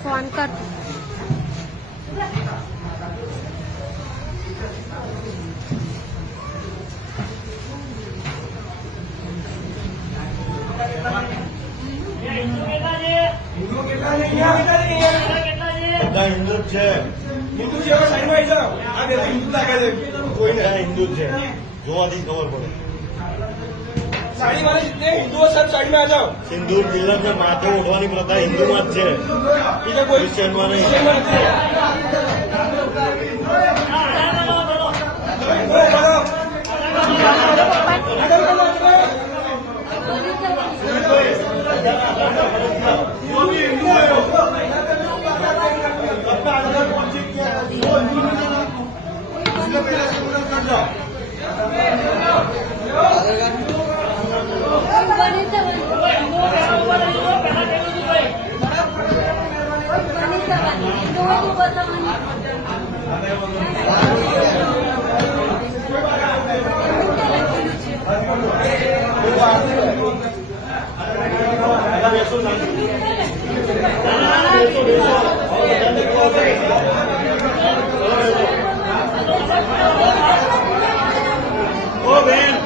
phone कर हिंदू છે હિન્દુ છે સાઈડમાં આવી જાઓ આ બે હિન્દુ લાગે છે કોઈ નહીં હિન્દુ છે જોવાથી ખબર પડે साड़ी वाले जितने हिंदू सब साइड में आ जाओ सिंदूर तिलक में माथे उठवानी प्रथा हिंदू में છે બીજા કોઈ ક્રિશ્ચિયન માં નહીં जो भी हिंदू है अपना आधार कार्ड चेक किया वो हिंदू में जाना उसका पहले सिग्नेचर कर जाओ ओ बहन